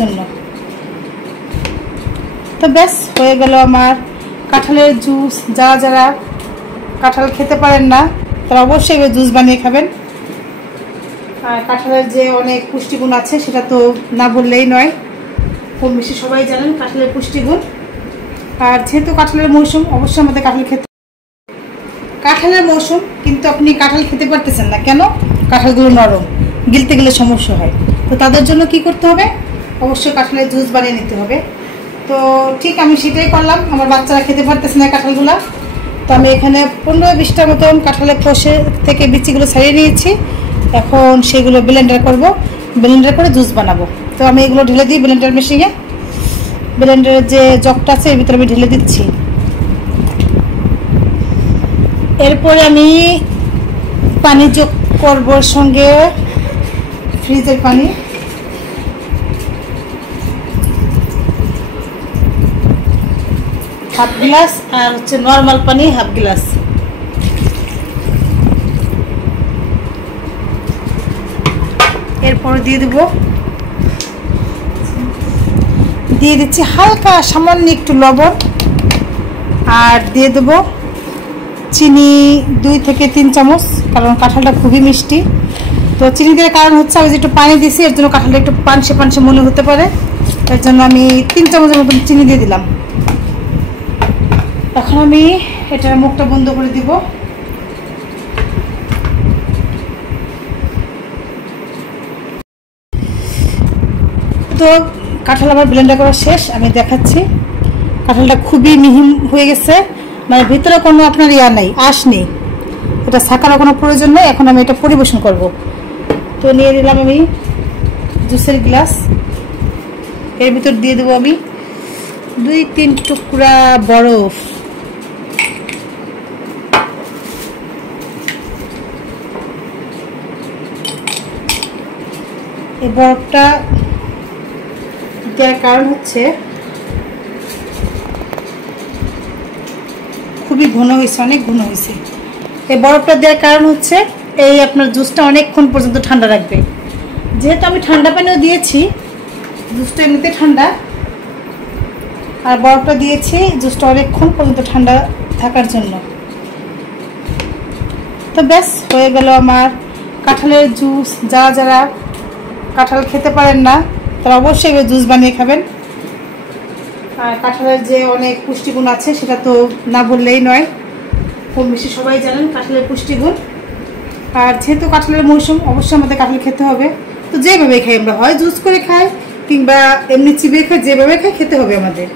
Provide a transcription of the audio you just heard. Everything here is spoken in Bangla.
জন্য। তো ব্যাস হয়ে গেল আমার কাঁঠালের জুস। যারা যারা কাঁঠাল খেতে পারেন না তারা অবশ্যই জুস বানিয়ে খাবেন। আর কাঁঠালের যে অনেক পুষ্টিগুণ আছে সেটা তো না বললেই নয়, কম বেশি সবাই জানেন কাঁঠালের পুষ্টিগুণ। আর যেহেতু কাঁঠালের মৌসুম, অবশ্যই আমাদের কাঁঠালের মৌসুম, কিন্তু আপনি কাঁঠাল খেতে পারতেছেন না কেন? কাঁঠালগুলো নরম, গিলতে গেলে সমস্যা হয়। তো তাদের জন্য কি করতে হবে? অবশ্যই কাঁঠালের জুস বানিয়ে নিতে হবে। তো ঠিক আমি সেটাই করলাম। আমার বাচ্চারা খেতে পারতেছে না কাঁঠালগুলা, তো আমি এখানে 15-20টার মতন কাঁঠালের কোষে থেকে বিচিগুলো ছাড়িয়ে নিয়েছি। এখন সেগুলো ব্লেন্ডার করব, ব্লেন্ডার করে জুস বানাবো। তো আমি এগুলো ঢেলে দিই ব্লেন্ডার মেশিনে। ব্লেন্ডারের যে জগটা আছে এর ভিতরে আমি ঢেলে দিচ্ছি। এরপরে আমি পানি যোগ করব, সঙ্গে ফ্রিজের পানি। হাফ গ্লাস, আর হচ্ছে নর্মাল পানি হাফ গ্লাস। এরপর দিয়ে দিচ্ছি হালকা সামান্য একটু লবণ, আর দিয়ে দেবো চিনি 2 থেকে 3 চামচ, কারণ কাঁঠালটা খুবই মিষ্টি। তো চিনি দেওয়ার কারণ হচ্ছে আমি যে একটু পানি দিয়েছি, এর জন্য কাঁঠালটা একটু পানসে পানসে মনে হতে পারে, এর জন্য আমি 3 চামচের মতন চিনি দিয়ে দিলাম। এখন আমি এটার মুখটা বন্ধ করে দিব। তো কাঁঠাল আমার ব্লেন্ডার করা শেষ, আমি দেখাচ্ছি। কাঁঠালটা খুবই মিহি হয়ে গেছে, মানে ভিতরে কোনো আপনার নেই, আঁশ নেই। এটা ছাকারও কোনো প্রয়োজন নেই। এখন আমি এটা পরিবেশন করব। তো নিয়ে নিলাম আমি জুসের গ্লাস। এর ভিতর দিয়ে দেবো আমি 2-3 টুকরা বরফ। এই বরফটা দেওয়ার কারণ হচ্ছে খুবই ঘন হয়েছে, অনেক ঘন হয়েছে। এই বরফটা দেওয়ার কারণ হচ্ছে এই আপনার জুসটা অনেকক্ষণ পর্যন্ত ঠান্ডা রাখবে। যেহেতু আমি ঠান্ডা পানিও দিয়েছি, জুসটা এমনিতে ঠান্ডা, আর বরফটা দিয়েছি জুসটা অনেকক্ষণ পর্যন্ত ঠান্ডা থাকার জন্য। তো ব্যাস হয়ে গেল আমার কাঁঠালের জুস। যারা যারা কাঁঠাল খেতে পারেন না তারা অবশ্যই জুস বানিয়ে খাবেন। আর কাঁঠালের যে অনেক পুষ্টিগুণ আছে সেটা তো না বললেই নয়, কম বেশি সবাই জানেন কাঁঠালের পুষ্টিগুণ। আর যেহেতু কাঁঠালের মৌসুম, অবশ্যই আমাদের কাঁঠাল খেতে হবে। তো যেভাবে খাই আমরা, হয় জুস করে খাই কিংবা এমনি চিবিয়ে খাই, যেভাবে খাই খেতে হবে আমাদের।